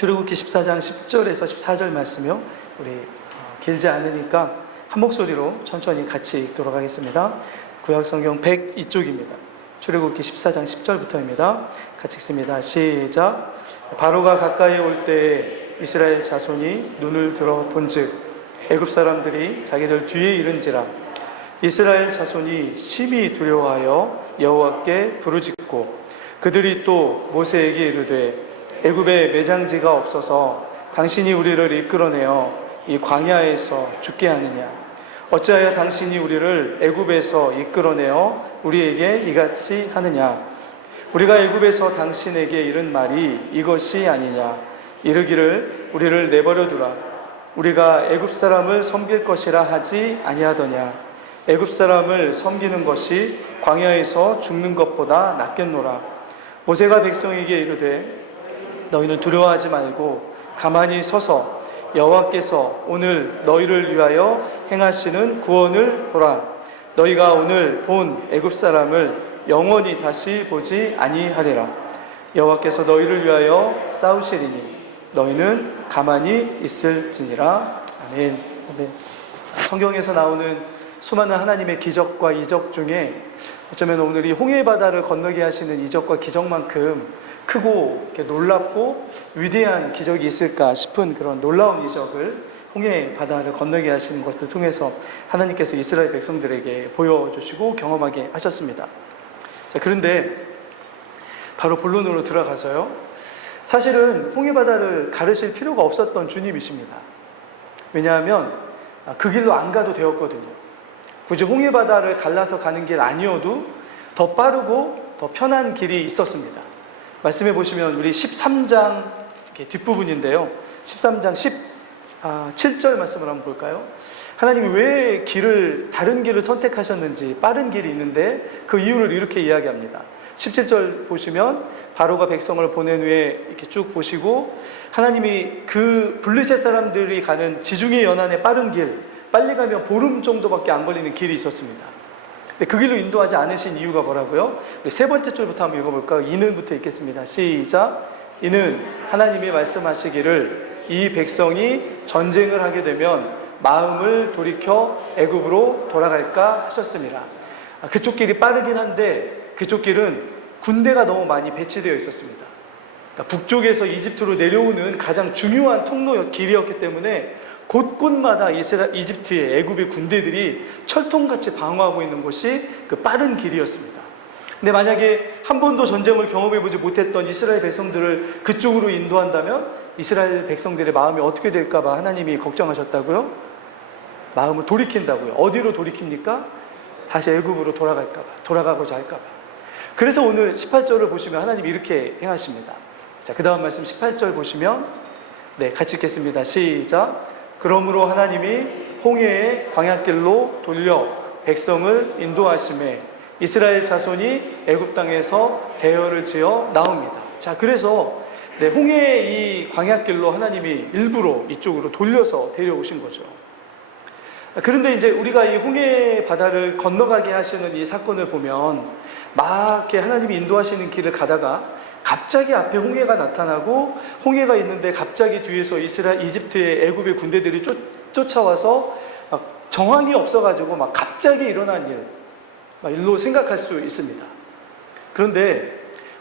출애굽기 14장 10절에서 14절 말씀이요. 우리 길지 않으니까 한 목소리로 천천히 같이 읽도록 하겠습니다. 구약성경 102쪽입니다. 출애굽기 14장 10절부터입니다. 같이 읽습니다. 시작. 바로가 가까이 올 때에 이스라엘 자손이 눈을 들어 본즉 애굽 사람들이 자기들 뒤에 이른지라. 이스라엘 자손이 심히 두려워하여 여호와께 부르짖고 그들이 또 모세에게 이르되 애굽에 매장지가 없어서 당신이 우리를 이끌어내어 이 광야에서 죽게 하느냐. 어찌하여 당신이 우리를 애굽에서 이끌어내어 우리에게 이같이 하느냐. 우리가 애굽에서 당신에게 이른 말이 이것이 아니냐. 이르기를 우리를 내버려 두라. 우리가 애굽 사람을 섬길 것이라 하지 아니하더냐. 애굽 사람을 섬기는 것이 광야에서 죽는 것보다 낫겠노라. 모세가 백성에게 이르되 너희는 두려워하지 말고 가만히 서서 여호와께서 오늘 너희를 위하여 행하시는 구원을 보라. 너희가 오늘 본 애굽 사람을 영원히 다시 보지 아니하리라. 여호와께서 너희를 위하여 싸우시리니 너희는 가만히 있을지니라. 아멘. 아멘. 성경에서 나오는 수많은 하나님의 기적과 이적 중에 어쩌면 오늘 이 홍해 바다를 건너게 하시는 이적과 기적만큼 크고 이렇게 놀랍고 위대한 기적이 있을까 싶은 그런 놀라운 이적을 홍해 바다를 건너게 하시는 것을 통해서 하나님께서 이스라엘 백성들에게 보여주시고 경험하게 하셨습니다. 자, 그런데 바로 본론으로 들어가서요. 사실은 홍해 바다를 가르칠 필요가 없었던 주님이십니다. 왜냐하면 그 길로 안 가도 되었거든요. 굳이 홍해 바다를 갈라서 가는 길 아니어도 더 빠르고 더 편한 길이 있었습니다. 말씀해 보시면 우리 13장 뒷부분인데요. 13장 17절 말씀을 한번 볼까요? 하나님이 왜 다른 길을 선택하셨는지, 빠른 길이 있는데 그 이유를 이렇게 이야기합니다. 17절 보시면 바로가 백성을 보낸 후에 이렇게 쭉 보시고 하나님이 그 블레셋 사람들이 가는 지중해 연안의 빠른 길, 빨리 가면 보름 정도밖에 안 걸리는 길이 있었습니다. 그 길로 인도하지 않으신 이유가 뭐라고요? 세 번째 줄부터 한번 읽어볼까요? 이는부터 읽겠습니다. 시작. 이는 하나님이 말씀하시기를 이 백성이 전쟁을 하게 되면 마음을 돌이켜 애굽으로 돌아갈까 하셨습니다. 그쪽 길이 빠르긴 한데 그쪽 길은 군대가 너무 많이 배치되어 있었습니다. 그러니까 북쪽에서 이집트로 내려오는 가장 중요한 통로 길이었기 때문에 곳곳마다 이집트의 애굽의 군대들이 철통같이 방어하고 있는 곳이 그 빠른 길이었습니다. 근데 만약에 한 번도 전쟁을 경험해보지 못했던 이스라엘 백성들을 그쪽으로 인도한다면 이스라엘 백성들의 마음이 어떻게 될까봐 하나님이 걱정하셨다고요? 마음을 돌이킨다고요. 어디로 돌이킵니까? 다시 애굽으로 돌아가고자 할까봐. 그래서 오늘 18절을 보시면 하나님이 이렇게 행하십니다. 자, 그 다음 말씀 18절 보시면 같이 읽겠습니다. 시작. 그러므로 하나님이 홍해의 광야길로 돌려 백성을 인도하심에 이스라엘 자손이 애굽 땅에서 대열을 지어 나옵니다. 자, 그래서 홍해의 이 광야길로 하나님이 일부러 이쪽으로 돌려서 데려오신 거죠. 그런데 이제 우리가 이 홍해 바다를 건너가게 하시는 이 사건을 보면 막 이렇게 하나님이 인도하시는 길을 가다가 갑자기 앞에 홍해가 나타나고 홍해가 있는데 갑자기 뒤에서 이집트의 애굽의 군대들이 쫓아와서 막 정황이 없어가지고 막 갑자기 일어난 일로 생각할 수 있습니다. 그런데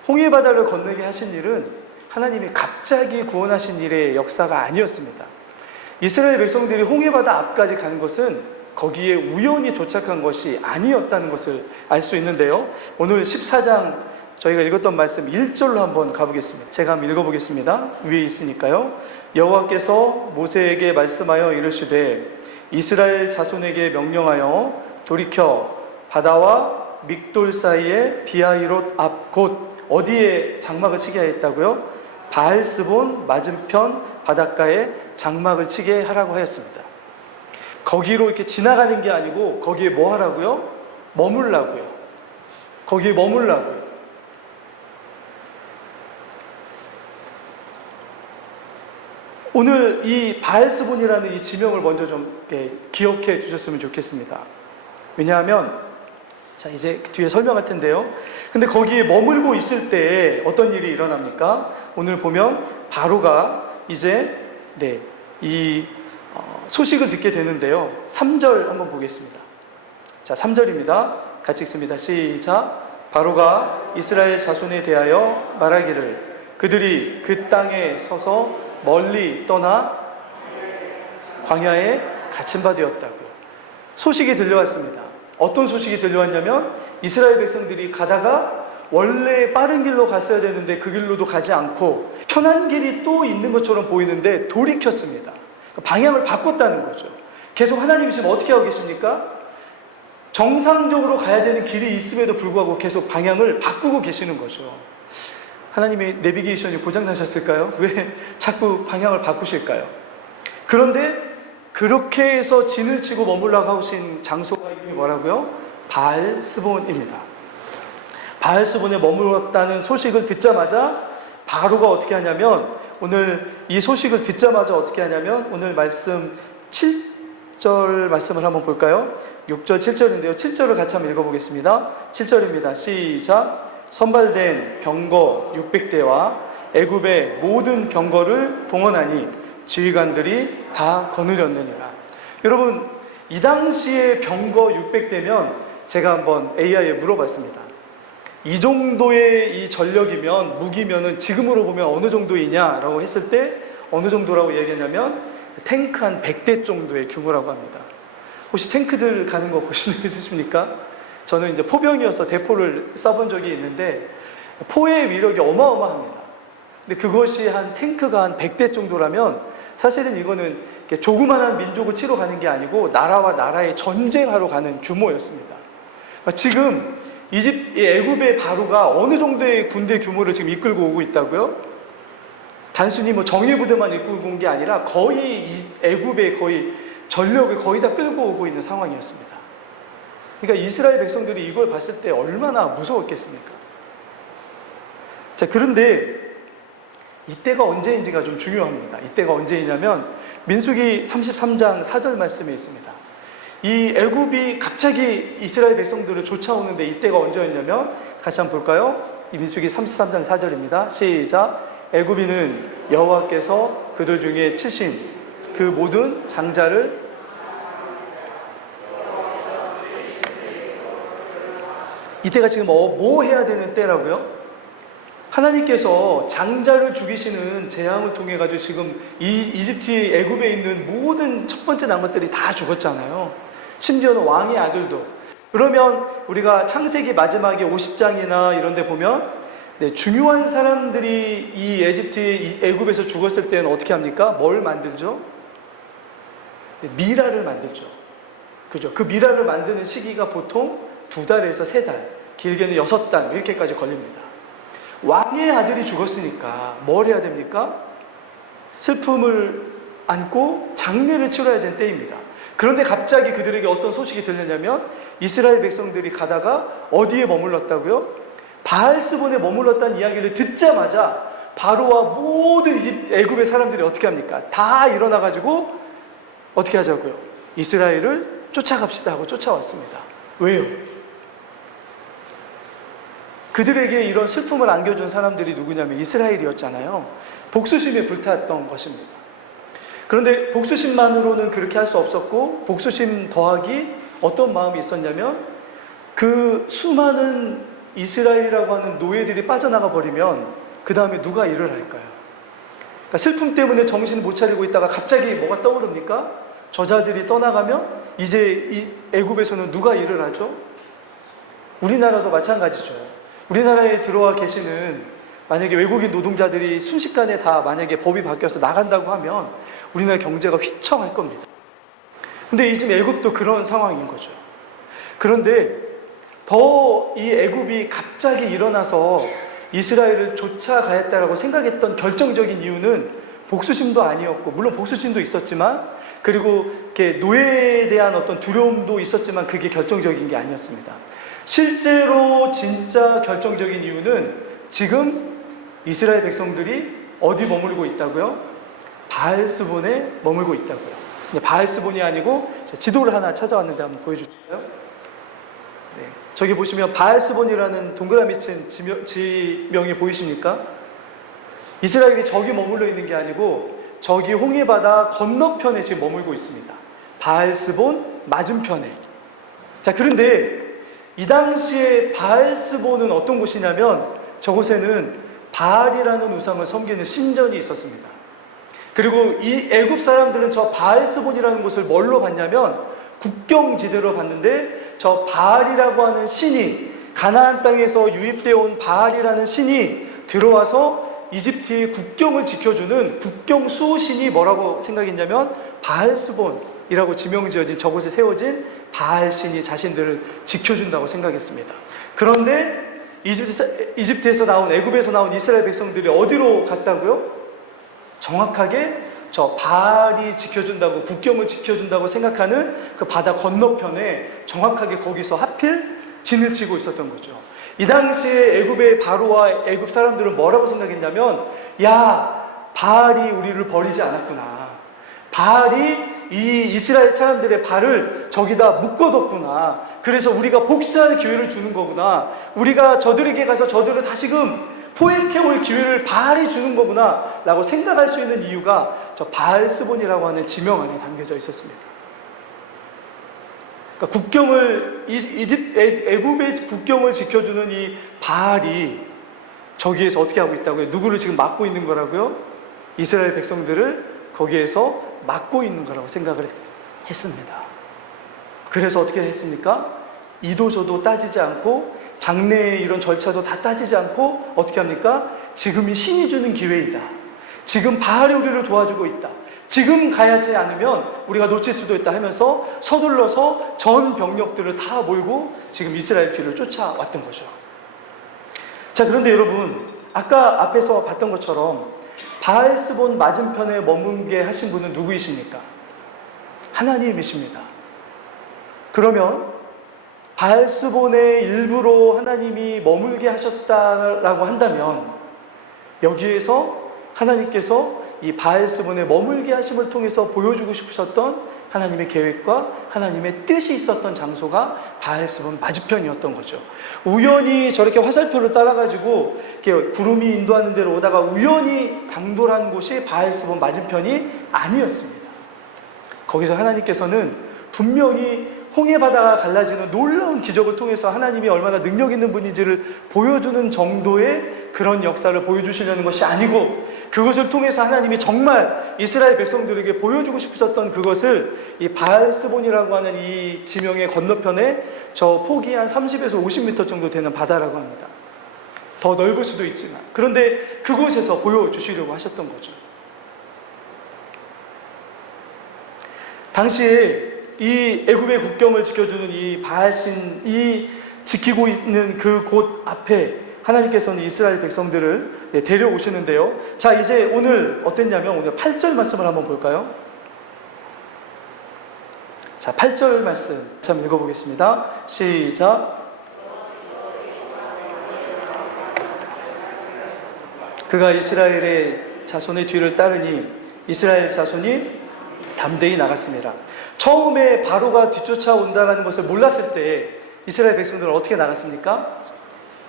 홍해 바다를 건너게 하신 일은 하나님이 갑자기 구원하신 일의 역사가 아니었습니다. 이스라엘 백성들이 홍해 바다 앞까지 가는 것은 거기에 우연히 도착한 것이 아니었다는 것을 알 수 있는데요. 오늘 14장 저희가 읽었던 말씀 1절로 한번 가보겠습니다. 제가 한번 읽어보겠습니다. 위에 있으니까요. 여호와께서 모세에게 말씀하여 이르시되 이스라엘 자손에게 명령하여 돌이켜 바다와 믹돌 사이에 비하이롯 앞 곧 어디에 장막을 치게 하였다고요? 바알스본 맞은편 바닷가에 장막을 치게 하라고 하였습니다. 거기로 이렇게 지나가는 게 아니고 거기에 뭐 하라고요? 머물라고요. 거기에 머물라고요. 오늘 이 바알스본이라는 이 지명을 먼저 좀 기억해 주셨으면 좋겠습니다. 왜냐하면 자, 이제 뒤에 설명할 텐데요. 근데 거기에 머물고 있을 때 어떤 일이 일어납니까? 오늘 보면 바로가 이제 이 소식을 듣게 되는데요. 3절 한번 보겠습니다. 자, 3절입니다. 같이 읽습니다. 시작. 바로가 이스라엘 자손에 대하여 말하기를 그들이 그 땅에 서서 멀리 떠나 광야에 갇힌 바 되었다고요. 소식이 들려왔습니다. 어떤 소식이 들려왔냐면 이스라엘 백성들이 가다가 원래 빠른 길로 갔어야 되는데 그 길로도 가지 않고 편한 길이 또 있는 것처럼 보이는데 돌이켰습니다. 방향을 바꿨다는 거죠. 계속 하나님이 지금 어떻게 하고 계십니까? 정상적으로 가야 되는 길이 있음에도 불구하고 계속 방향을 바꾸고 계시는 거죠. 하나님의 내비게이션이 고장나셨을까요? 왜 자꾸 방향을 바꾸실까요? 그런데 그렇게 해서 진을 치고 머물라고 하신 장소가 이름이 뭐라고요? 바알스본입니다. 바알스본에 머물렀다는 소식을 듣자마자 바로가 어떻게 하냐면 오늘 이 소식을 듣자마자 어떻게 하냐면 오늘 말씀 7절 말씀을 한번 볼까요? 6절 7절인데요. 7절을 같이 한번 읽어보겠습니다. 7절입니다. 시작. 선발된 병거 600대와 애굽의 모든 병거를 동원하니 지휘관들이 다 거느렸느니라. 여러분, 이 당시에 병거 600대면 제가 한번 AI에 물어봤습니다. 이 정도의 이 전력이면, 무기면은 지금으로 보면 어느 정도이냐라고 했을 때 어느 정도라고 얘기하냐면 탱크 한 100대 정도의 규모라고 합니다. 혹시 탱크들 가는 거 보신 적 있으십니까? 저는 이제 포병이어서 대포를 쏴본 적이 있는데 포의 위력이 어마어마합니다. 근데 그것이 한 탱크가 한 100대 정도라면 사실은 이거는 조그만한 민족을 치러 가는 게 아니고 나라와 나라의 전쟁하러 가는 규모였습니다. 지금 애굽의 바로가 어느 정도의 군대 규모를 지금 이끌고 오고 있다고요? 단순히 뭐 정예부대만 이끌고 온 게 아니라 거의 애굽의 거의 전력을 거의 다 끌고 오고 있는 상황이었습니다. 그러니까 이스라엘 백성들이 이걸 봤을 때 얼마나 무서웠겠습니까? 자, 그런데 이때가 언제인지가 좀 중요합니다. 이때가 언제이냐면 민수기 33장 4절 말씀에 있습니다. 이 애굽이 갑자기 이스라엘 백성들을 쫓아오는데 이때가 언제였냐면 같이 한번 볼까요? 이 민수기 33장 4절입니다. 시작. 애굽인은 여호와께서 그들 중에 치신 그 모든 장자를 이때가 지금 뭐 해야 되는 때라고요? 하나님께서 장자를 죽이시는 재앙을 통해 가지고 지금 이집트 애굽에 있는 모든 첫 번째 난 것들이 다 죽었잖아요. 심지어는 왕의 아들도. 그러면 우리가 창세기 마지막에 50장이나 이런 데 보면 중요한 사람들이 이 애굽에서 죽었을 때는 어떻게 합니까? 뭘 만들죠? 미라를 만들죠. 그죠? 그 미라를 만드는 시기가 보통 2달에서 3달, 길게는 6달 이렇게까지 걸립니다. 왕의 아들이 죽었으니까 뭘 해야 됩니까? 슬픔을 안고 장례를 치러야 되는 때입니다. 그런데 갑자기 그들에게 어떤 소식이 들렸냐면 이스라엘 백성들이 가다가 어디에 머물렀다고요? 바알스본에 머물렀다는 이야기를 듣자마자 바로와 모든 애굽의 사람들이 어떻게 합니까? 다 일어나가지고 어떻게 하자고요? 이스라엘을 쫓아갑시다 하고 쫓아왔습니다. 왜요? 그들에게 이런 슬픔을 안겨준 사람들이 누구냐면 이스라엘이었잖아요. 복수심에 불탔던 것입니다. 그런데 복수심만으로는 그렇게 할 수 없었고 복수심 더하기 어떤 마음이 있었냐면 그 수많은 이스라엘이라고 하는 노예들이 빠져나가 버리면 그 다음에 누가 일을 할까요? 그러니까 슬픔 때문에 정신을 못 차리고 있다가 갑자기 뭐가 떠오릅니까? 저자들이 떠나가면 이제 이 애굽에서는 누가 일을 하죠? 우리나라도 마찬가지죠. 우리나라에 들어와 계시는 만약에 외국인 노동자들이 순식간에 다 만약에 법이 바뀌어서 나간다고 하면 우리나라 경제가 휘청할 겁니다. 근데 지금 애굽도 그런 상황인 거죠. 그런데 더 이 애굽이 갑자기 일어나서 이스라엘을 쫓아가야겠다라고 생각했던 결정적인 이유는 복수심도 아니었고, 물론 복수심도 있었지만, 그리고 이렇게 노예에 대한 어떤 두려움도 있었지만 그게 결정적인 게 아니었습니다. 실제로 진짜 결정적인 이유는 지금 이스라엘 백성들이 어디 머물고 있다고요? 바알스본에 머물고 있다고요. 바알스본이 아니고 지도를 하나 찾아왔는데 한번 보여주실까요? 네, 저기 보시면 바알스본이라는 동그라미 친 지명이 보이십니까? 이스라엘이 저기 머물러 있는 게 아니고 저기 홍해바다 건너편에 지금 머물고 있습니다. 바알스본 맞은편에. 자, 그런데 이 당시에 바알스본은 어떤 곳이냐면 저곳에는 바알이라는 우상을 섬기는 신전이 있었습니다. 그리고 이 애굽 사람들은 저 바알스본이라는 곳을 뭘로 봤냐면 국경지대로 봤는데 저 바알이라고 하는 신이 가나안 땅에서 유입되어 온 바알이라는 신이 들어와서 이집트의 국경을 지켜주는 국경 수호신이 뭐라고 생각했냐면 바알스본이라고 지명지어진 저곳에 세워진 바알신이 자신들을 지켜준다고 생각했습니다. 그런데 이집트에서 나온 애굽에서 나온 이스라엘 백성들이 어디로 갔다고요? 정확하게 저 바알이 지켜준다고 국경을 지켜준다고 생각하는 그 바다 건너편에 정확하게 거기서 하필 진을 치고 있었던 거죠. 이 당시에 애굽의 바로와 애굽 사람들은 뭐라고 생각했냐면 야, 바알이 우리를 버리지 않았구나. 바알이 이 이스라엘 사람들의 발을 저기다 묶어뒀구나. 그래서 우리가 복수할 기회를 주는 거구나. 우리가 저들에게 가서 저들을 다시금 포획해올 기회를 바알이 주는 거구나 라고 생각할 수 있는 이유가 저 바알스본이라고 하는 지명 안에 담겨져 있었습니다. 그러니까 애굽의 국경을 지켜주는 이 바알이 저기에서 어떻게 하고 있다고요? 누구를 지금 막고 있는 거라고요? 이스라엘 백성들을 거기에서 막고 있는 거라고 생각을 했습니다. 그래서 어떻게 했습니까? 이도저도 따지지 않고 장래의 이런 절차도 다 따지지 않고 어떻게 합니까? 지금이 신이 주는 기회이다. 지금 바알이 우리를 도와주고 있다. 지금 가야지 않으면 우리가 놓칠 수도 있다 하면서 서둘러서 전 병력들을 다 몰고 지금 이스라엘 뒤를 쫓아왔던 거죠. 자, 그런데 여러분, 아까 앞에서 봤던 것처럼 바알스본 맞은편에 머물게 하신 분은 누구이십니까? 하나님이십니다. 그러면 바알스본의 일부로 하나님이 머물게 하셨다라고 한다면 여기에서 하나님께서 이 바알스본에 머물게 하심을 통해서 보여주고 싶으셨던 하나님의 계획과 하나님의 뜻이 있었던 장소가 바알스본 맞은편이었던 거죠. 우연히 저렇게 화살표를 따라가지고 이렇게 구름이 인도하는 대로 오다가 우연히 당돌한 곳이 바알스본 맞은편이 아니었습니다. 거기서 하나님께서는 분명히 홍해바다가 갈라지는 놀라운 기적을 통해서 하나님이 얼마나 능력 있는 분인지를 보여주는 정도의 그런 역사를 보여주시려는 것이 아니고 그것을 통해서 하나님이 정말 이스라엘 백성들에게 보여주고 싶으셨던 그것을 이 바알스본이라고 하는 이 지명의 건너편에 저 폭이 한 30에서 50m 정도 되는 바다라고 합니다. 더 넓을 수도 있지만 그런데 그곳에서 보여주시려고 하셨던 거죠. 당시에 이 애굽의 국경을 지켜주는 이 바알신이 지키고 있는 그 곳 앞에 하나님께서는 이스라엘 백성들을 데려오시는데요. 자, 이제 오늘 어땠냐면 오늘 8절 말씀을 한번 볼까요? 자, 8절 말씀 참 읽어보겠습니다. 시작. 그가 이스라엘의 자손의 뒤를 따르니 이스라엘 자손이 담대히 나갔습니다. 처음에 바로가 뒤쫓아온다는 것을 몰랐을 때 이스라엘 백성들은 어떻게 나갔습니까?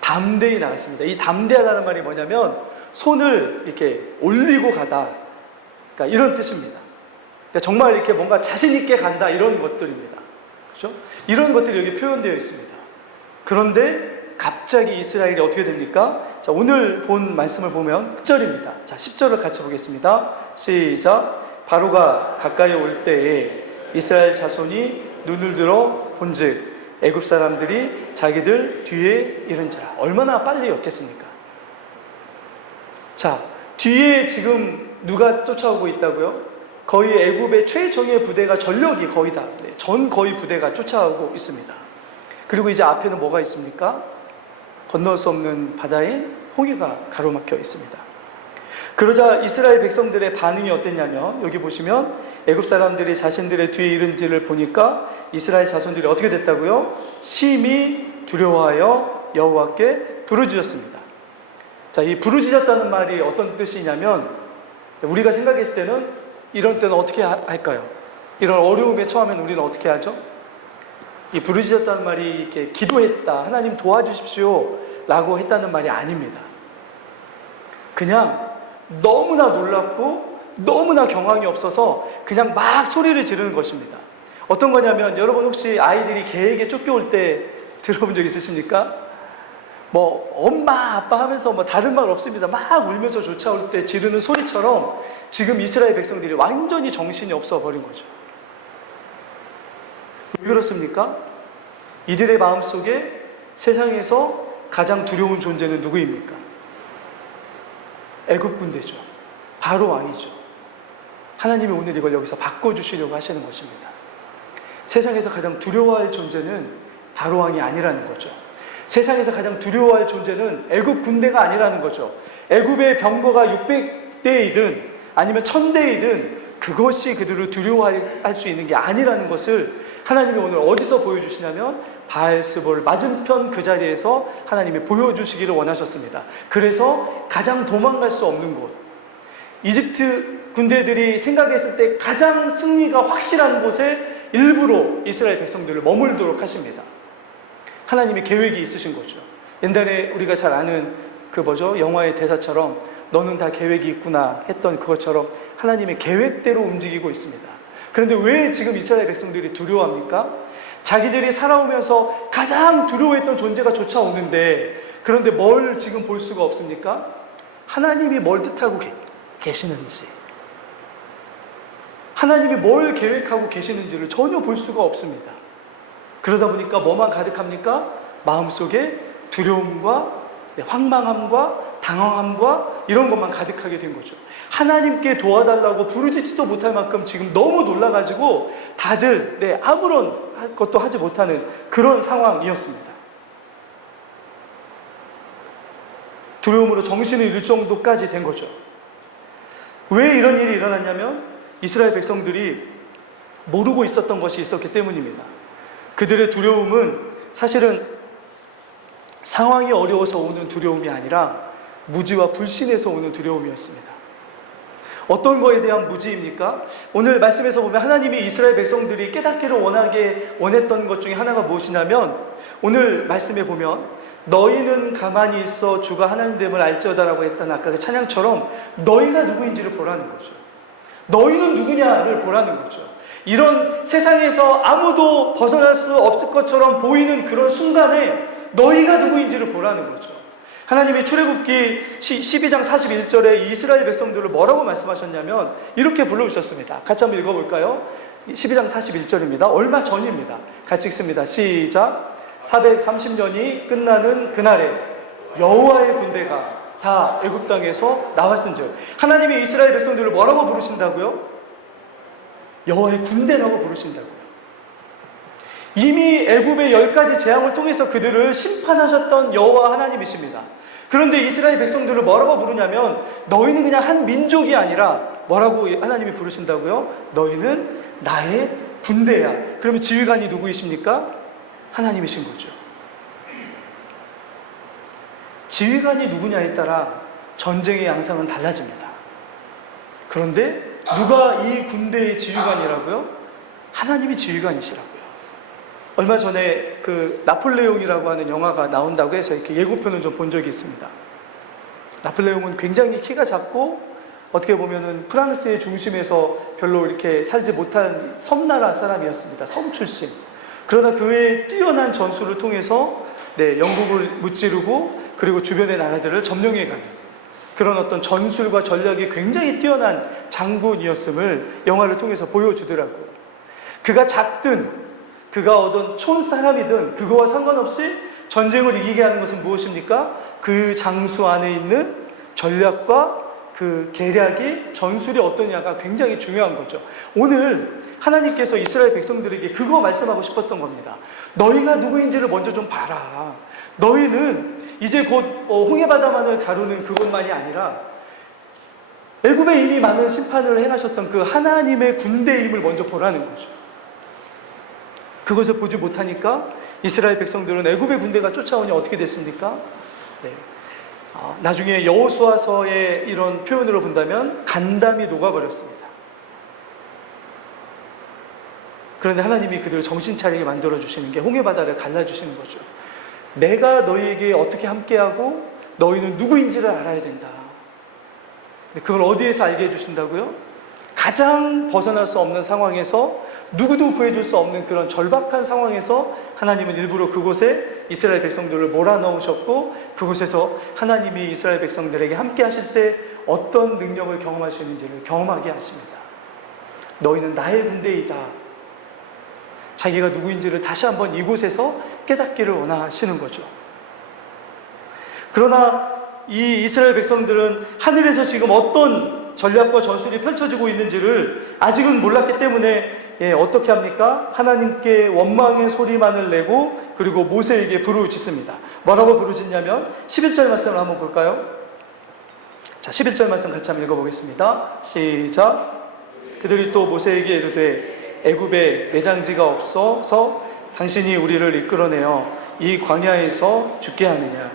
담대히 나갔습니다. 이 담대하다는 말이 뭐냐면 손을 이렇게 올리고 가다. 그러니까 이런 뜻입니다. 그러니까 정말 이렇게 뭔가 자신 있게 간다 이런 것들입니다. 그렇죠? 이런 것들이 여기 표현되어 있습니다. 그런데 갑자기 이스라엘이 어떻게 됩니까? 자, 오늘 본 말씀을 보면 10절입니다. 자, 10절을 같이 보겠습니다. 시작. 바로가 가까이 올 때에 이스라엘 자손이 눈을 들어 본즉 애굽 사람들이 자기들 뒤에 이른지라. 얼마나 빨리 였겠습니까? 자, 뒤에 지금 누가 쫓아오고 있다고요? 거의 애굽의 최정예 부대가 전력이 거의 다, 전 거의 부대가 쫓아오고 있습니다. 그리고 이제 앞에는 뭐가 있습니까? 건널 수 없는 바다인 홍해가 가로막혀 있습니다. 그러자 이스라엘 백성들의 반응이 어땠냐면 여기 보시면 애굽 사람들이 자신들의 뒤에 이른지를 보니까 이스라엘 자손들이 어떻게 됐다고요? 심히 두려워하여 여호와께 부르짖었습니다. 자, 이 부르짖었다는 말이 어떤 뜻이냐면 우리가 생각했을 때는 이런 때는 어떻게 할까요? 이런 어려움에 처하면 우리는 어떻게 하죠? 이 부르짖었다는 말이 이렇게 기도했다, 하나님 도와주십시오 라고 했다는 말이 아닙니다. 그냥 너무나 놀랍고 너무나 경황이 없어서 그냥 막 소리를 지르는 것입니다. 어떤 거냐면, 여러분 혹시 아이들이 개에게 쫓겨올 때 들어본 적 있으십니까? 뭐 엄마 아빠 하면서 뭐 다른 말 없습니다. 막 울면서 쫓아올 때 지르는 소리처럼 지금 이스라엘 백성들이 완전히 정신이 없어 버린 거죠. 왜 그렇습니까? 이들의 마음속에 세상에서 가장 두려운 존재는 누구입니까? 애굽 군대죠. 바로 왕이죠. 하나님이 오늘 이걸 여기서 바꿔주시려고 하시는 것입니다. 세상에서 가장 두려워할 존재는 바로 왕이 아니라는 거죠. 세상에서 가장 두려워할 존재는 애굽 군대가 아니라는 거죠. 애굽의 병거가 600대이든 아니면 1000대이든 그것이 그들을 두려워할 수 있는 게 아니라는 것을 하나님이 오늘 어디서 보여주시냐면 바알스볼 맞은편 그 자리에서 하나님이 보여주시기를 원하셨습니다. 그래서 가장 도망갈 수 없는 곳, 이집트 군대들이 생각했을 때 가장 승리가 확실한 곳에 일부러 이스라엘 백성들을 머물도록 하십니다. 하나님의 계획이 있으신 거죠. 옛날에 우리가 잘 아는 영화의 대사처럼 너는 다 계획이 있구나 했던 그것처럼 하나님의 계획대로 움직이고 있습니다. 그런데 왜 지금 이스라엘 백성들이 두려워합니까? 자기들이 살아오면서 가장 두려워했던 존재가 쫓아오는데, 그런데 뭘 지금 볼 수가 없습니까? 하나님이 뭘 뜻하고 계시는지, 하나님이 뭘 계획하고 계시는지를 전혀 볼 수가 없습니다. 그러다 보니까 뭐만 가득합니까? 마음속에 두려움과 황망함과 당황함과 이런 것만 가득하게 된 거죠. 하나님께 도와달라고 부르짖지도 못할 만큼 지금 너무 놀라가지고 다들 아무런 것도 하지 못하는 그런 상황이었습니다. 두려움으로 정신을 잃을 정도까지 된 거죠. 왜 이런 일이 일어났냐면 이스라엘 백성들이 모르고 있었던 것이 있었기 때문입니다. 그들의 두려움은 사실은 상황이 어려워서 오는 두려움이 아니라 무지와 불신에서 오는 두려움이었습니다. 어떤 거에 대한 무지입니까? 오늘 말씀에서 보면 하나님이 이스라엘 백성들이 깨닫기를 원했던 것 중에 하나가 무엇이냐면, 오늘 말씀에 보면 너희는 가만히 있어 주가 하나님됨을 알지어다라고 했던 아까 그 찬양처럼 너희가 누구인지를 보라는 거죠. 너희는 누구냐를 보라는 거죠. 이런 세상에서 아무도 벗어날 수 없을 것처럼 보이는 그런 순간에 너희가 누구인지를 보라는 거죠. 하나님이 출애굽기 12장 41절에 이스라엘 백성들을 뭐라고 말씀하셨냐면 이렇게 불러주셨습니다. 같이 한번 읽어볼까요? 12장 41절입니다. 얼마 전입니다. 같이 읽습니다. 시작. 430년이 끝나는 그날에 여호와의 군대가 다 애굽 땅에서 나왔은즉. 하나님이 이스라엘 백성들을 뭐라고 부르신다고요? 여호와의 군대라고 부르신다고요. 이미 애굽의 10가지 재앙을 통해서 그들을 심판하셨던 여호와 하나님이십니다. 그런데 이스라엘 백성들을 뭐라고 부르냐면 너희는 그냥 한 민족이 아니라 뭐라고 하나님이 부르신다고요? 너희는 나의 군대야. 그러면 지휘관이 누구이십니까? 하나님이신 거죠. 지휘관이 누구냐에 따라 전쟁의 양상은 달라집니다. 그런데 누가 이 군대의 지휘관이라고요? 하나님이 지휘관이시라고요. 얼마 전에 그 나폴레옹이라고 하는 영화가 나온다고 해서 이렇게 예고편을 좀 본 적이 있습니다. 나폴레옹은 굉장히 키가 작고 어떻게 보면은 프랑스의 중심에서 별로 이렇게 살지 못한 섬나라 사람이었습니다. 섬 출신. 그러나 그의 뛰어난 전술을 통해서 영국을 무찌르고 그리고 주변의 나라들을 점령해가는 그런 어떤 전술과 전략이 굉장히 뛰어난 장군이었음을 영화를 통해서 보여주더라고요. 그가 작든 그가 어떤 촌사람이든 그거와 상관없이 전쟁을 이기게 하는 것은 무엇입니까? 그 장수 안에 있는 전략과 그 계략이, 전술이 어떠냐가 굉장히 중요한 거죠. 오늘 하나님께서 이스라엘 백성들에게 그거 말씀하고 싶었던 겁니다. 너희가 누구인지를 먼저 좀 봐라. 너희는 이제 곧 홍해바다만을 가르는 그것만이 아니라 애굽에 이미 많은 심판을 행하셨던 그 하나님의 군대임을 먼저 보라는 거죠. 그것을 보지 못하니까 이스라엘 백성들은 애굽의 군대가 쫓아오니 어떻게 됐습니까? 나중에 여호수아서의 이런 표현으로 본다면 간담이 녹아버렸습니다. 그런데 하나님이 그들을 정신 차리게 만들어 주시는 게 홍해 바다를 갈라 주시는 거죠. 내가 너희에게 어떻게 함께하고 너희는 누구인지를 알아야 된다. 그걸 어디에서 알게 해주신다고요? 가장 벗어날 수 없는 상황에서, 누구도 구해줄 수 없는 그런 절박한 상황에서 하나님은 일부러 그곳에 이스라엘 백성들을 몰아넣으셨고, 그곳에서 하나님이 이스라엘 백성들에게 함께 하실 때 어떤 능력을 경험할 수 있는지를 경험하게 하십니다. 너희는 나의 군대이다. 자기가 누구인지를 다시 한번 이곳에서 깨닫기를 원하시는 거죠. 그러나 이 이스라엘 백성들은 하늘에서 지금 어떤 전략과 전술이 펼쳐지고 있는지를 아직은 몰랐기 때문에 어떻게 합니까? 하나님께 원망의 소리만을 내고, 그리고 모세에게 부르짖습니다. 뭐라고 부르짖냐면 11절 말씀을 한번 볼까요? 자, 11절 말씀 같이 한번 읽어보겠습니다. 시작. 그들이 또 모세에게 이르되 애굽에 매장지가 없어서 당신이 우리를 이끌어내어 이 광야에서 죽게 하느냐?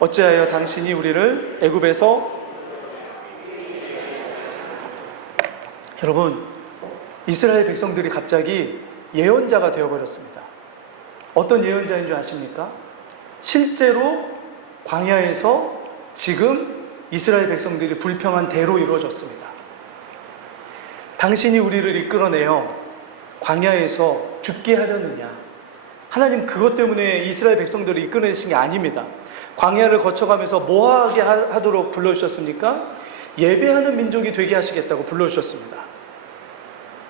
어찌하여 당신이 우리를 애굽에서, 여러분, 이스라엘 백성들이 갑자기 예언자가 되어버렸습니다. 어떤 예언자인 줄 아십니까? 실제로 광야에서 지금 이스라엘 백성들이 불평한 대로 이루어졌습니다. 당신이 우리를 이끌어내어 광야에서 죽게 하려느냐? 하나님 그것 때문에 이스라엘 백성들을 이끌어내신 게 아닙니다. 광야를 거쳐가면서 뭐하게 하도록 불러주셨습니까? 예배하는 민족이 되게 하시겠다고 불러주셨습니다.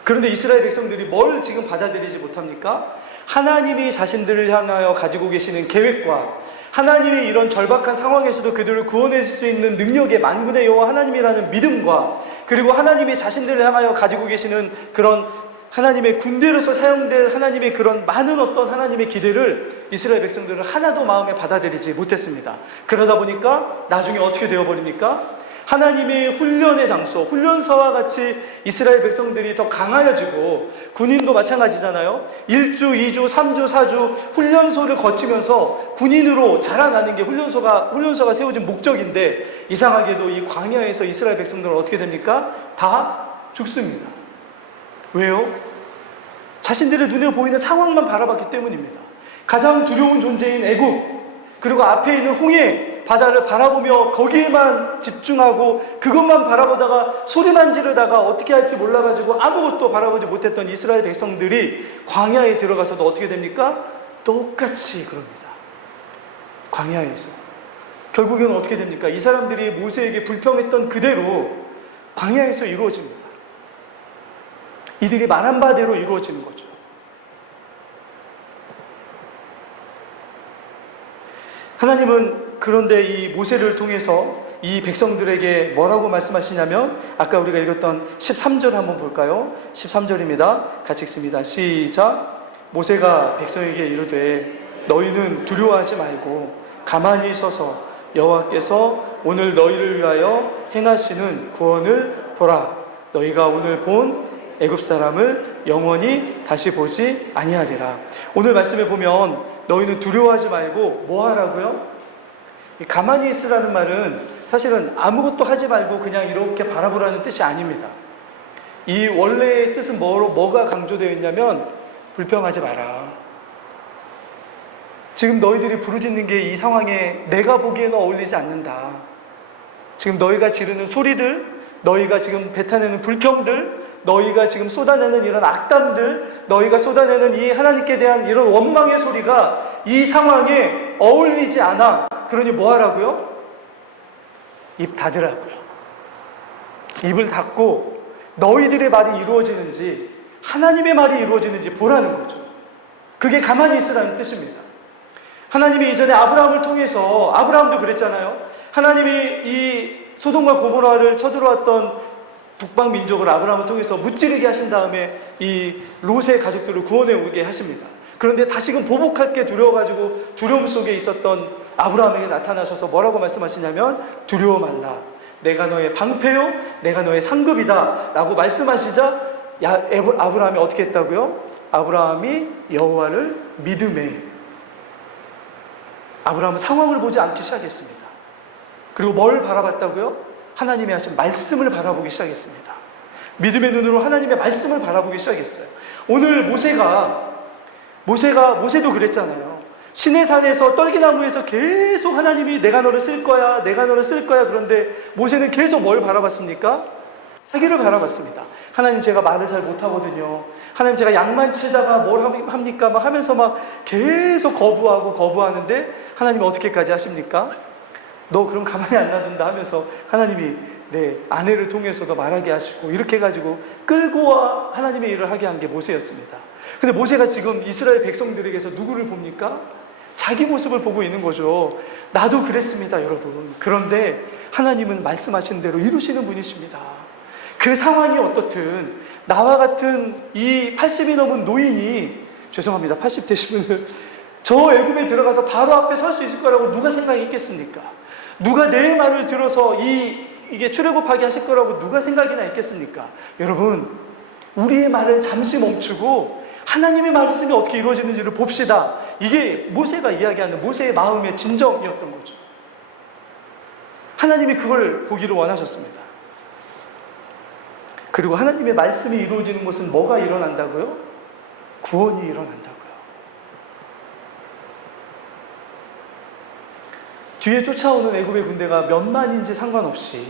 그런데 이스라엘 백성들이 뭘 지금 받아들이지 못합니까? 하나님이 자신들을 향하여 가지고 계시는 계획과 하나님의 이런 절박한 상황에서도 그들을 구원할 수 있는 능력의 만군의 여호와 하나님이라는 믿음과, 그리고 하나님이 자신들을 향하여 가지고 계시는 그런 하나님의 군대로서 사용될 하나님의 그런 많은 어떤 하나님의 기대를 이스라엘 백성들은 하나도 마음에 받아들이지 못했습니다. 그러다 보니까 나중에 어떻게 되어버립니까? 하나님의 훈련의 장소, 훈련소와 같이 이스라엘 백성들이 더 강하여지고, 군인도 마찬가지잖아요. 1주, 2주, 3주, 4주 훈련소를 거치면서 군인으로 자라나는 게 훈련소가 세워진 목적인데, 이상하게도 이 광야에서 이스라엘 백성들은 어떻게 됩니까? 다 죽습니다. 왜요? 자신들의 눈에 보이는 상황만 바라봤기 때문입니다. 가장 두려운 존재인 애굽, 그리고 앞에 있는 홍해 바다를 바라보며 거기에만 집중하고 그것만 바라보다가 소리만 지르다가 어떻게 할지 몰라가지고 아무것도 바라보지 못했던 이스라엘 백성들이 광야에 들어가서도 어떻게 됩니까? 똑같이 그럽니다. 광야에서 결국에는 어떻게 됩니까? 이 사람들이 모세에게 불평했던 그대로 광야에서 이루어집니다. 이들이 말한 바대로 이루어지는 거죠. 하나님은 그런데 이 모세를 통해서 이 백성들에게 뭐라고 말씀하시냐면, 아까 우리가 읽었던 13절 한번 볼까요? 13절입니다. 같이 읽습니다. 시작. 모세가 백성에게 이르되 너희는 두려워하지 말고 가만히 서서 여호와께서 오늘 너희를 위하여 행하시는 구원을 보라. 너희가 오늘 본 애굽 사람을 영원히 다시 보지 아니하리라. 오늘 말씀에 보면 너희는 두려워하지 말고 뭐 하라고요? 가만히 있으라는 말은 사실은 아무것도 하지 말고 그냥 이렇게 바라보라는 뜻이 아닙니다. 이 원래의 뜻은 뭐가 강조되어 있냐면 불평하지 마라. 지금 너희들이 부르짖는 게 이 상황에 내가 보기에는 어울리지 않는다. 지금 너희가 지르는 소리들, 너희가 지금 뱉어내는 불평들, 너희가 지금 쏟아내는 이런 악담들, 너희가 쏟아내는 이 하나님께 대한 이런 원망의 소리가 이 상황에 어울리지 않아. 그러니 뭐 하라고요? 입 닫으라고요. 입을 닫고 너희들의 말이 이루어지는지 하나님의 말이 이루어지는지 보라는 거죠. 그게 가만히 있으라는 뜻입니다. 하나님이 이전에 아브라함을 통해서, 아브라함도 그랬잖아요. 하나님이 이 소돔과 고모라를 쳐들어왔던 북방 민족을 아브라함을 통해서 무찌르게 하신 다음에 이 롯의 가족들을 구원해 오게 하십니다. 그런데 다시금 보복할 게 두려워가지고 두려움 속에 있었던 아브라함에게 나타나셔서 뭐라고 말씀하시냐면 두려워 말라. 내가 너의 방패요, 내가 너의 상급이다 라고 말씀하시자 아브라함이 어떻게 했다고요? 아브라함이 여호와를 믿음에, 아브라함은 상황을 보지 않기 시작했습니다. 그리고 뭘 바라봤다고요? 하나님이 하신 말씀을 바라보기 시작했습니다. 믿음의 눈으로 하나님의 말씀을 바라보기 시작했어요. 오늘 모세도 그랬잖아요. 시내산에서 떨기나무에서 계속 하나님이 내가 너를 쓸 거야, 내가 너를 쓸 거야. 그런데 모세는 계속 뭘 바라봤습니까? 자기를 바라봤습니다. 하나님, 제가 말을 잘 못하거든요. 하나님, 제가 양만치다가 뭘 합니까? 막 하면서 막 계속 거부하는데 하나님이 어떻게까지 하십니까? 너 그럼 가만히 안 놔둔다 하면서 하나님이 내 아내를 통해서도 말하게 하시고, 이렇게 해가지고 끌고 와 하나님의 일을 하게 한 게 모세였습니다. 근데 모세가 지금 이스라엘 백성들에게서 누구를 봅니까? 자기 모습을 보고 있는 거죠. 나도 그랬습니다, 여러분. 그런데 하나님은 말씀하신 대로 이루시는 분이십니다. 그 상황이 어떻든 나와 같은 이 80이 넘은 노인이, 죄송합니다, 80 되신 분은 저 애굽에 들어가서 바로 앞에 설 수 있을 거라고 누가 생각했겠습니까? 누가 내 말을 들어서 이게 출애굽하게 하실 거라고 누가 생각이나 했겠습니까? 여러분, 우리의 말을 잠시 멈추고 하나님의 말씀이 어떻게 이루어지는지를 봅시다. 이게 모세가 이야기하는 모세의 마음의 진정이었던 거죠. 하나님이 그걸 보기를 원하셨습니다. 그리고 하나님의 말씀이 이루어지는 것은 뭐가 일어난다고요? 구원이 일어난다고요. 뒤에 쫓아오는 애굽의 군대가 몇 만인지 상관없이,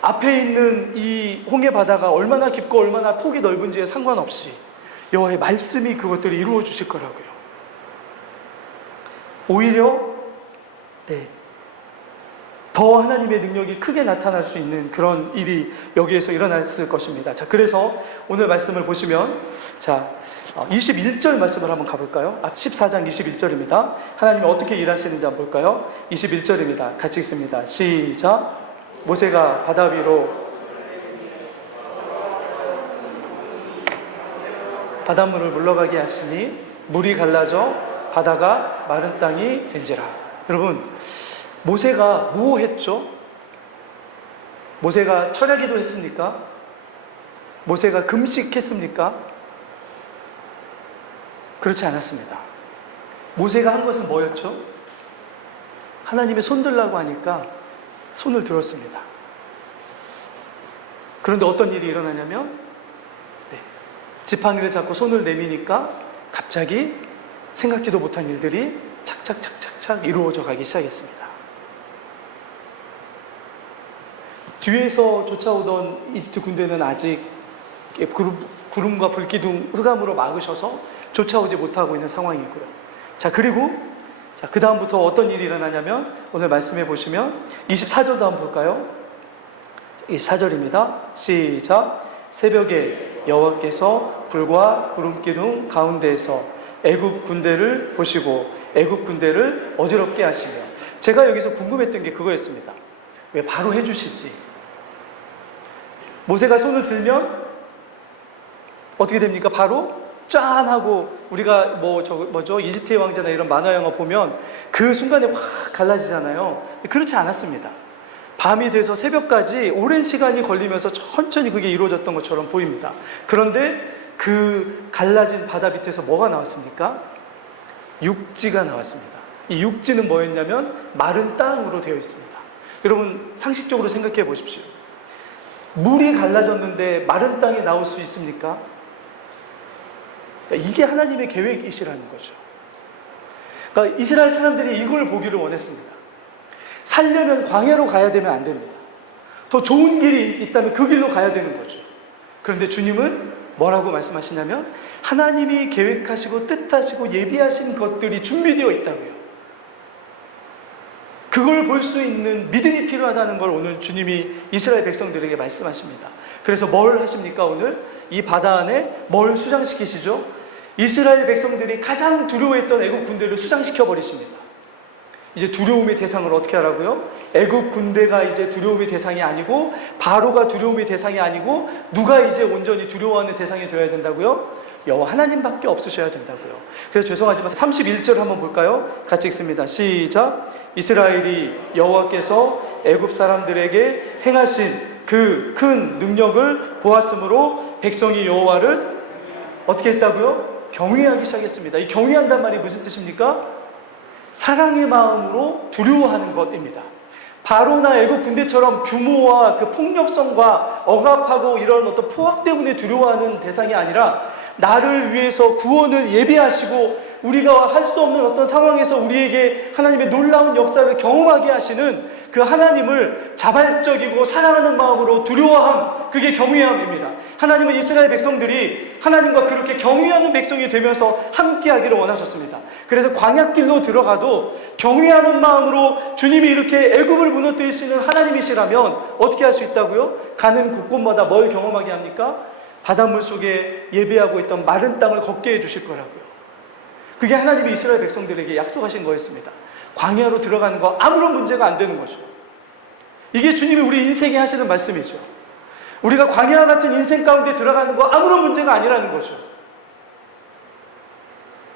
앞에 있는 이 홍해 바다가 얼마나 깊고 얼마나 폭이 넓은지에 상관없이 여호와의 말씀이 그것들을 이루어 주실 거라고요. 오히려 더 하나님의 능력이 크게 나타날 수 있는 그런 일이 여기에서 일어났을 것입니다. 자, 그래서 오늘 말씀을 보시면, 자, 21절 말씀을 한번 가볼까요? 14장 21절입니다. 하나님이 어떻게 일하시는지 한번 볼까요? 21절입니다. 같이 읽습니다. 시작. 모세가 바다 위로 바닷물을 물러가게 하시니 물이 갈라져 바다가 마른 땅이 된지라. 여러분, 모세가 뭐 했죠? 모세가 철야기도 했습니까? 모세가 금식했습니까? 그렇지 않았습니다. 모세가 한 것은 뭐였죠? 하나님의 손 들라고 하니까 손을 들었습니다. 그런데 어떤 일이 일어나냐면, 지팡이를 잡고 손을 내미니까 갑자기 생각지도 못한 일들이 착착착착착 이루어져 가기 시작했습니다. 뒤에서 쫓아오던 이집트 군대는 아직 구름과 불기둥, 흑암으로 막으셔서 쫓아오지 못하고 있는 상황이고요. 자, 그리고 그 다음부터 어떤 일이 일어나냐면, 오늘 말씀해 보시면 24절도 한번 볼까요? 24절입니다. 시작. 새벽에 여호와께서 불과 구름기둥 가운데에서 애굽 군대를 보시고 애굽 군대를 어지럽게 하시며. 제가 여기서 궁금했던 게 그거였습니다. 왜 바로 해주시지? 모세가 손을 들면 어떻게 됩니까? 바로 짠 하고, 우리가 이집트의 왕자나 이런 만화 영화 보면 그 순간에 확 갈라지잖아요. 그렇지 않았습니다. 밤이 돼서 새벽까지 오랜 시간이 걸리면서 천천히 그게 이루어졌던 것처럼 보입니다. 그런데 그 갈라진 바다 밑에서 뭐가 나왔습니까? 육지가 나왔습니다. 이 육지는 뭐였냐면 마른 땅으로 되어 있습니다. 여러분, 상식적으로 생각해 보십시오. 물이 갈라졌는데 마른 땅이 나올 수 있습니까? 이게 하나님의 계획이시라는 거죠. 그러니까 이스라엘 사람들이 이걸 보기를 원했습니다. 살려면 광야로 가야 되면 안 됩니다. 더 좋은 길이 있다면 그 길로 가야 되는 거죠. 그런데 주님은 뭐라고 말씀하시냐면, 하나님이 계획하시고 뜻하시고 예비하신 것들이 준비되어 있다고요. 그걸 볼 수 있는 믿음이 필요하다는 걸 오늘 주님이 이스라엘 백성들에게 말씀하십니다. 그래서 뭘 하십니까? 오늘 이 바다 안에 뭘 수장시키시죠? 이스라엘 백성들이 가장 두려워했던 애굽 군대를 수장시켜 버리십니다. 이제 두려움의 대상을 어떻게 하라고요? 애굽 군대가 이제 두려움의 대상이 아니고, 바로가 두려움의 대상이 아니고, 누가 이제 온전히 두려워하는 대상이 되어야 된다고요? 여호와 하나님밖에 없으셔야 된다고요. 그래서 죄송하지만 31절 한번 볼까요? 같이 읽습니다. 시작. 이스라엘이 여호와께서 애굽 사람들에게 행하신 그 큰 능력을 보았으므로 백성이 여호와를 어떻게 했다고요? 경외하기 시작했습니다. 이 경외한단 말이 무슨 뜻입니까? 사랑의 마음으로 두려워하는 것입니다. 바로나 애굽 군대처럼 규모와 그 폭력성과 억압하고 이런 어떤 포악 때문에 두려워하는 대상이 아니라, 나를 위해서 구원을 예비하시고 우리가 할 수 없는 어떤 상황에서 우리에게 하나님의 놀라운 역사를 경험하게 하시는 그 하나님을 자발적이고 사랑하는 마음으로 두려워함, 그게 경외함입니다. 하나님은 이스라엘 백성들이 하나님과 그렇게 경외하는 백성이 되면서 함께하기를 원하셨습니다. 그래서 광야길로 들어가도 경외하는 마음으로 주님이 이렇게 애굽을 무너뜨릴 수 있는 하나님이시라면 어떻게 할 수 있다고요? 가는 곳곳마다 뭘 경험하게 합니까? 바닷물 속에 예배하고 있던 마른 땅을 걷게 해주실 거라고요. 그게 하나님이 이스라엘 백성들에게 약속하신 거였습니다. 광야로 들어가는 거 아무런 문제가 안 되는 거죠. 이게 주님이 우리 인생에 하시는 말씀이죠. 우리가 광야 같은 인생 가운데 들어가는 거 아무런 문제가 아니라는 거죠.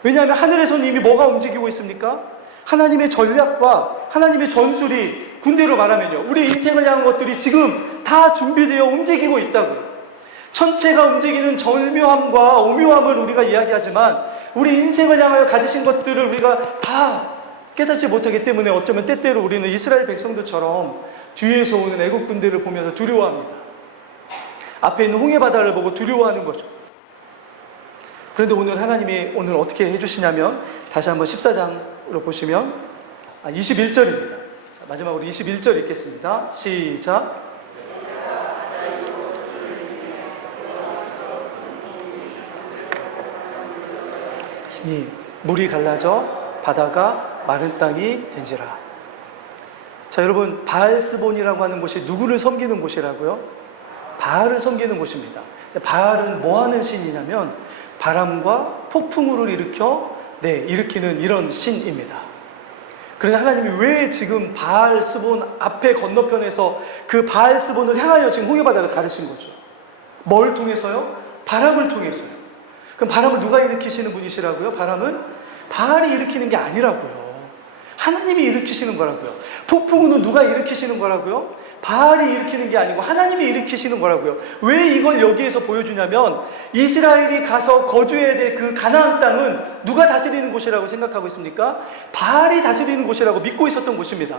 왜냐하면 하늘에서는 이미 뭐가 움직이고 있습니까? 하나님의 전략과 하나님의 전술이, 군대로 말하면요, 우리 인생을 향한 것들이 지금 다 준비되어 움직이고 있다고요. 천체가 움직이는 절묘함과 오묘함을 우리가 이야기하지만 우리 인생을 향하여 가지신 것들을 우리가 다 깨닫지 못하기 때문에 어쩌면 때때로 우리는 이스라엘 백성들처럼 뒤에서 오는 애국 군대를 보면서 두려워합니다. 앞에 있는 홍해바다를 보고 두려워하는 거죠. 그런데 오늘 하나님이 오늘 어떻게 해주시냐면, 다시 한번 14장으로 보시면 21절입니다. 마지막으로 21절 읽겠습니다. 시작. 신이 물이 갈라져 바다가 마른 땅이 된지라. 자, 여러분, 바알스본이라고 하는 곳이 누구를 섬기는 곳이라고요? 바알을 섬기는 곳입니다. 바알은 뭐 하는 신이냐면 바람과 폭풍우를 일으키는 이런 신입니다. 그런데 하나님이 왜 지금 바알스본 앞에 건너편에서 그 바알스본을 향하여 지금 홍해바다를 가르신 거죠? 뭘 통해서요? 바람을 통해서요. 그럼 바람을 누가 일으키시는 분이시라고요? 바람은 바알이 일으키는 게 아니라고요. 하나님이 일으키시는 거라고요. 폭풍우는 누가 일으키시는 거라고요? 바알이 일으키는 게 아니고 하나님이 일으키시는 거라고요. 왜 이걸 여기에서 보여주냐면 이스라엘이 가서 거주해야 될 그 가나안 땅은 누가 다스리는 곳이라고 생각하고 있습니까? 바알이 다스리는 곳이라고 믿고 있었던 곳입니다.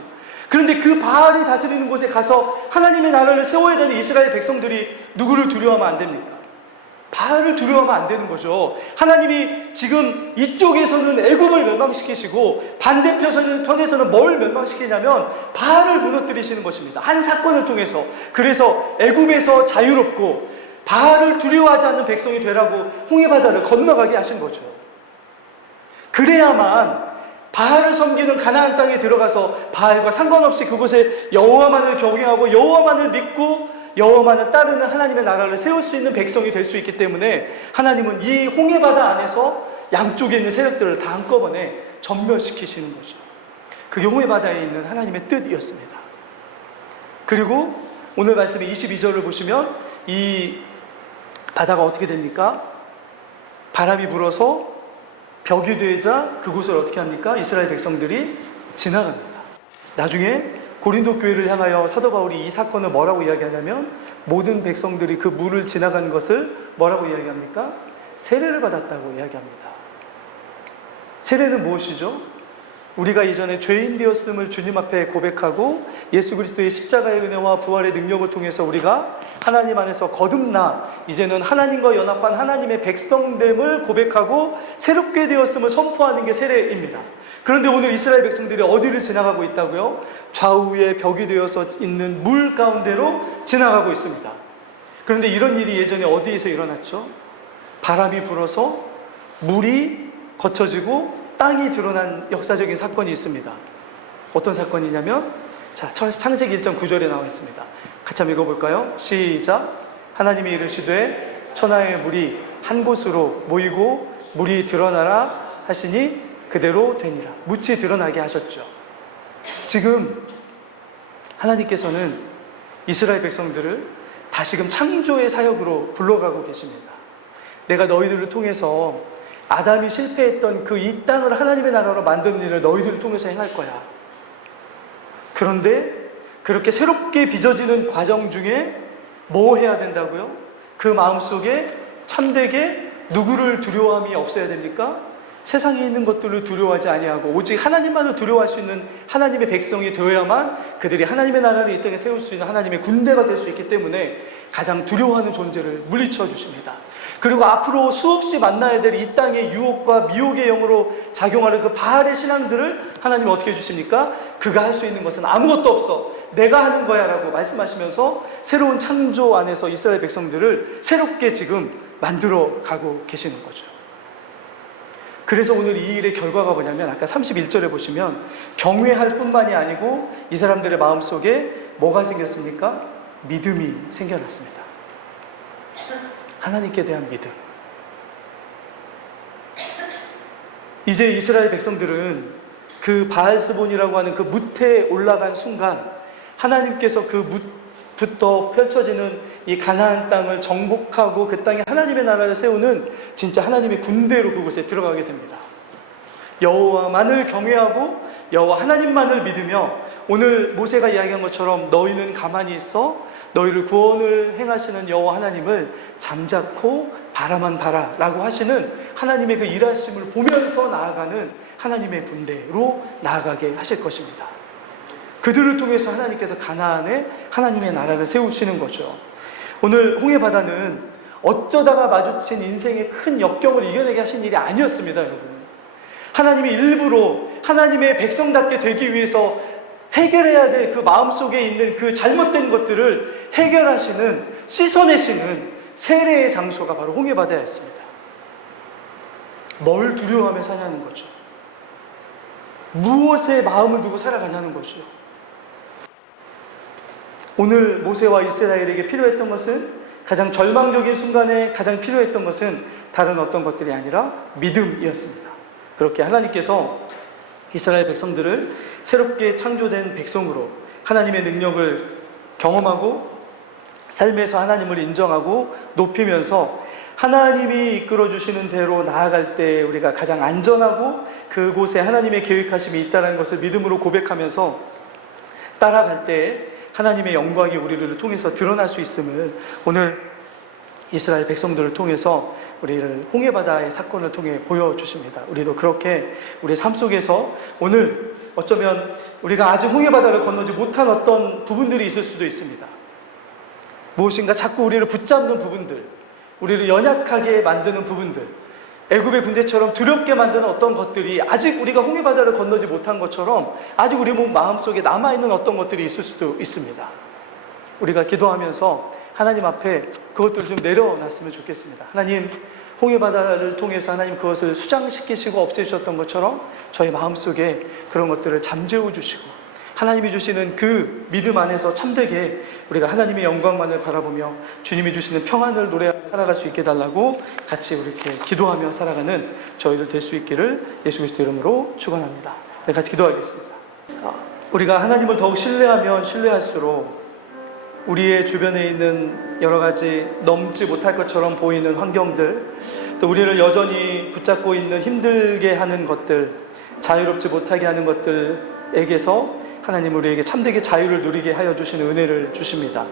그런데 그 바알이 다스리는 곳에 가서 하나님의 나라를 세워야 되는 이스라엘 백성들이 누구를 두려워하면 안 됩니까? 바알을 두려워하면 안 되는 거죠. 하나님이 지금 이쪽에서는 애굽을 멸망시키시고 반대편에서는 뭘 멸망시키냐면 바알을 무너뜨리시는 것입니다. 한 사건을 통해서. 그래서 애굽에서 자유롭고 바알을 두려워하지 않는 백성이 되라고 홍해바다를 건너가게 하신 거죠. 그래야만 바알을 섬기는 가나안 땅에 들어가서 바알과 상관없이 그곳에 여호와만을 경외하고 여호와만을 믿고 여호와만을 따르는 하나님의 나라를 세울 수 있는 백성이 될 수 있기 때문에 하나님은 이 홍해바다 안에서 양쪽에 있는 세력들을 다 한꺼번에 전멸시키시는 거죠. 그게 홍해바다에 있는 하나님의 뜻이었습니다. 그리고 오늘 말씀의 22절을 보시면 이 바다가 어떻게 됩니까? 바람이 불어서 벽이 되자 그곳을 어떻게 합니까? 이스라엘 백성들이 지나갑니다. 나중에 고린도 교회를 향하여 사도 바울이 이 사건을 뭐라고 이야기하냐면 모든 백성들이 그 물을 지나가는 것을 뭐라고 이야기합니까? 세례를 받았다고 이야기합니다. 세례는 무엇이죠? 우리가 이전에 죄인 되었음을 주님 앞에 고백하고 예수 그리스도의 십자가의 은혜와 부활의 능력을 통해서 우리가 하나님 안에서 거듭나 이제는 하나님과 연합한 하나님의 백성됨을 고백하고 새롭게 되었음을 선포하는 게 세례입니다. 그런데 오늘 이스라엘 백성들이 어디를 지나가고 있다고요? 좌우에 벽이 되어서 있는 물 가운데로 지나가고 있습니다. 그런데 이런 일이 예전에 어디에서 일어났죠? 바람이 불어서 물이 거쳐지고 땅이 드러난 역사적인 사건이 있습니다. 어떤 사건이냐면, 자, 창세기 1장 9절에 나와 있습니다. 같이 한번 읽어볼까요? 시작. 하나님이 이르시되 천하의 물이 한 곳으로 모이고 물이 드러나라 하시니 그대로 되니라. 묻이 드러나게 하셨죠. 지금 하나님께서는 이스라엘 백성들을 다시금 창조의 사역으로 불러가고 계십니다. 내가 너희들을 통해서 아담이 실패했던 그 이 땅을 하나님의 나라로 만드는 일을 너희들을 통해서 행할 거야. 그런데 그렇게 새롭게 빚어지는 과정 중에 뭐 해야 된다고요? 그 마음속에 참되게 누구를 두려워함이 없어야 됩니까? 세상에 있는 것들을 두려워하지 아니하고 오직 하나님만을 두려워할 수 있는 하나님의 백성이 되어야만 그들이 하나님의 나라를 이 땅에 세울 수 있는 하나님의 군대가 될 수 있기 때문에 가장 두려워하는 존재를 물리쳐 주십니다. 그리고 앞으로 수없이 만나야 될 이 땅의 유혹과 미혹의 영으로 작용하는 그 바알의 신앙들을 하나님은 어떻게 해주십니까? 그가 할 수 있는 것은 아무것도 없어, 내가 하는 거야 라고 말씀하시면서 새로운 창조 안에서 이스라엘 백성들을 새롭게 지금 만들어 가고 계시는 거죠. 그래서 오늘 이 일의 결과가 뭐냐면 아까 31절에 보시면 경외할 뿐만이 아니고 이 사람들의 마음속에 뭐가 생겼습니까? 믿음이 생겨났습니다. 하나님께 대한 믿음. 이제 이스라엘 백성들은 그 바알스본이라고 하는 그 뭇에 올라간 순간 하나님께서 그 뭇부터 펼쳐지는 이 가나안 땅을 정복하고 그 땅에 하나님의 나라를 세우는 진짜 하나님의 군대로 그곳에 들어가게 됩니다. 여호와만을 경외하고 여호와 하나님만을 믿으며 오늘 모세가 이야기한 것처럼 너희는 가만히 있어 너희를 구원을 행하시는 여호와 하나님을 잠자코 바라만 봐라 라고 하시는 하나님의 그 일하심을 보면서 나아가는 하나님의 군대로 나아가게 하실 것입니다. 그들을 통해서 하나님께서 가나안에 하나님의 나라를 세우시는 거죠. 오늘 홍해바다는 어쩌다가 마주친 인생의 큰 역경을 이겨내게 하신 일이 아니었습니다, 여러분. 하나님이 일부러 하나님의 백성답게 되기 위해서 해결해야 될 그 마음속에 있는 그 잘못된 것들을 해결하시는, 씻어내시는 세례의 장소가 바로 홍해바다였습니다. 뭘 두려워하며 사냐는 거죠. 무엇에 마음을 두고 살아가냐는 거죠. 오늘 모세와 이스라엘에게 필요했던 것은, 가장 절망적인 순간에 가장 필요했던 것은 다른 어떤 것들이 아니라 믿음이었습니다. 그렇게 하나님께서 이스라엘 백성들을 새롭게 창조된 백성으로 하나님의 능력을 경험하고 삶에서 하나님을 인정하고 높이면서 하나님이 이끌어주시는 대로 나아갈 때 우리가 가장 안전하고 그곳에 하나님의 계획하심이 있다는 것을 믿음으로 고백하면서 따라갈 때 하나님의 영광이 우리를 통해서 드러날 수 있음을 오늘 이스라엘 백성들을 통해서 우리를 홍해바다의 사건을 통해 보여주십니다. 우리도 그렇게 우리의 삶 속에서 오늘 어쩌면 우리가 아직 홍해바다를 건너지 못한 어떤 부분들이 있을 수도 있습니다. 무엇인가 자꾸 우리를 붙잡는 부분들, 우리를 연약하게 만드는 부분들, 애굽의 군대처럼 두렵게 만드는 어떤 것들이 아직 우리가 홍해바다를 건너지 못한 것처럼 아직 우리 마음속에 남아있는 어떤 것들이 있을 수도 있습니다. 우리가 기도하면서 하나님 앞에 그것들을 좀 내려놨으면 좋겠습니다. 하나님, 홍해바다를 통해서 하나님 그것을 수장시키시고 없애주셨던 것처럼 저희 마음속에 그런 것들을 잠재워 주시고 하나님이 주시는 그 믿음 안에서 참되게 우리가 하나님의 영광만을 바라보며 주님이 주시는 평안을 노래하며 살아갈 수 있게 달라고 같이 이렇게 기도하며 살아가는 저희들 될 수 있기를 예수 그리스도 이름으로 축원합니다. 네, 같이 기도하겠습니다. 우리가 하나님을 더욱 신뢰하면 신뢰할수록 우리의 주변에 있는 여러 가지 넘지 못할 것처럼 보이는 환경들, 또 우리를 여전히 붙잡고 있는 힘들게 하는 것들, 자유롭지 못하게 하는 것들에게서 하나님 우리에게 참되게 자유를 누리게 하여 주시는 은혜를 주십니다.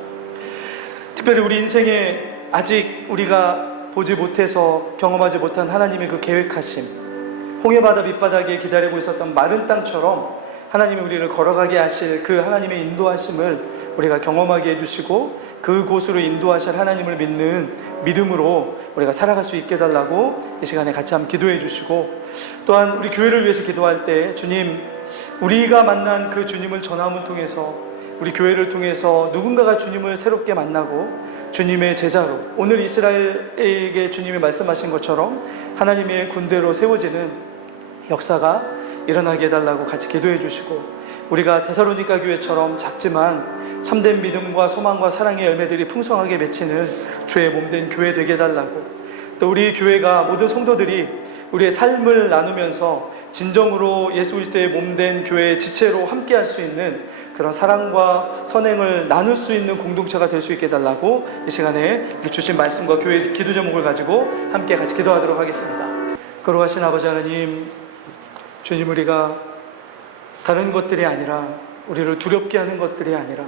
특별히 우리 인생에 아직 우리가 보지 못해서 경험하지 못한 하나님의 그 계획하심, 홍해바다 밑바닥에 기다리고 있었던 마른 땅처럼 하나님이 우리를 걸어가게 하실 그 하나님의 인도하심을 우리가 경험하게 해주시고 그곳으로 인도하실 하나님을 믿는 믿음으로 우리가 살아갈 수 있게 해달라고 이 시간에 같이 한번 기도해 주시고, 또한 우리 교회를 위해서 기도할 때 주님, 우리가 만난 그 주님을 전함을 통해서 우리 교회를 통해서 누군가가 주님을 새롭게 만나고 주님의 제자로 오늘 이스라엘에게 주님이 말씀하신 것처럼 하나님의 군대로 세워지는 역사가 일어나게 해달라고 같이 기도해 주시고, 우리가 데살로니가 교회처럼 작지만 참된 믿음과 소망과 사랑의 열매들이 풍성하게 맺히는 교회 몸된 교회 되게 해달라고, 또 우리 교회가 모든 성도들이 우리의 삶을 나누면서 진정으로 예수 그리스도의 몸된 교회의 지체로 함께할 수 있는 그런 사랑과 선행을 나눌 수 있는 공동체가 될 수 있게 해달라고 이 시간에 주신 말씀과 교회 기도 제목을 가지고 함께 같이 기도하도록 하겠습니다. 거룩하신 아버지 하나님, 주님, 우리가 다른 것들이 아니라, 우리를 두렵게 하는 것들이 아니라,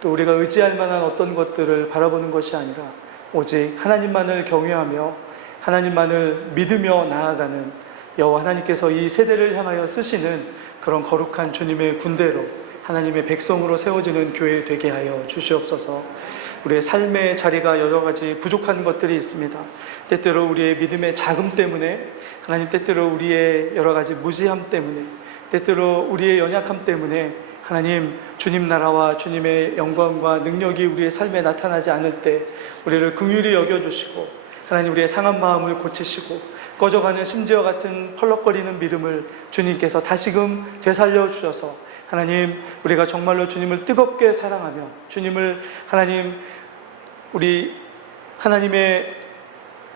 또 우리가 의지할 만한 어떤 것들을 바라보는 것이 아니라 오직 하나님만을 경외하며 하나님만을 믿으며 나아가는 여호와 하나님께서 이 세대를 향하여 쓰시는 그런 거룩한 주님의 군대로 하나님의 백성으로 세워지는 교회 되게 하여 주시옵소서. 우리의 삶의 자리가 여러 가지 부족한 것들이 있습니다. 때때로 우리의 믿음의 자금 때문에, 하나님 때때로 우리의 여러 가지 무지함 때문에, 때때로 우리의 연약함 때문에 하나님, 주님 나라와 주님의 영광과 능력이 우리의 삶에 나타나지 않을 때 우리를 긍휼히 여겨주시고, 하나님 우리의 상한 마음을 고치시고, 꺼져가는 심지어 같은 펄럭거리는 믿음을 주님께서 다시금 되살려 주셔서, 하나님 우리가 정말로 주님을 뜨겁게 사랑하며, 주님을 하나님, 우리 하나님의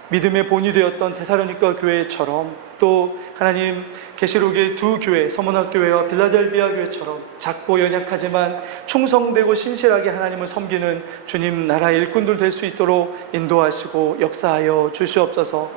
믿음의 본이 되었던 데살로니가 교회처럼, 또 하나님 계시록의 두 교회, 서문학교회와 빌라델비아 교회처럼 작고 연약하지만 충성되고 신실하게 하나님을 섬기는 주님 나라의 일꾼들 될 수 있도록 인도하시고 역사하여 주시옵소서.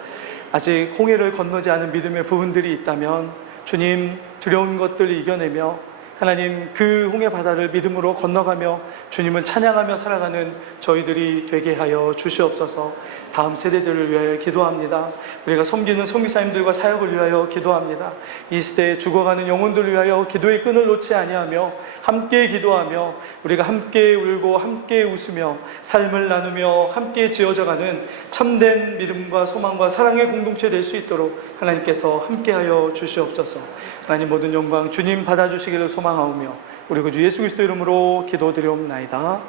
아직 홍해를 건너지 않은 믿음의 부분들이 있다면 주님, 두려운 것들을 이겨내며 하나님 그 홍해 바다를 믿음으로 건너가며 주님을 찬양하며 살아가는 저희들이 되게 하여 주시옵소서. 다음 세대들을 위하여 기도합니다. 우리가 섬기는 선교사님들과 사역을 위하여 기도합니다. 이 시대에 죽어가는 영혼들을 위하여 기도의 끈을 놓지 아니하며 함께 기도하며 우리가 함께 울고 함께 웃으며 삶을 나누며 함께 지어져가는 참된 믿음과 소망과 사랑의 공동체 될 수 있도록 하나님께서 함께하여 주시옵소서. 하나님 모든 영광 주님 받아주시기를 소망하오며 우리 구주 예수 그리스도 이름으로 기도드리옵나이다.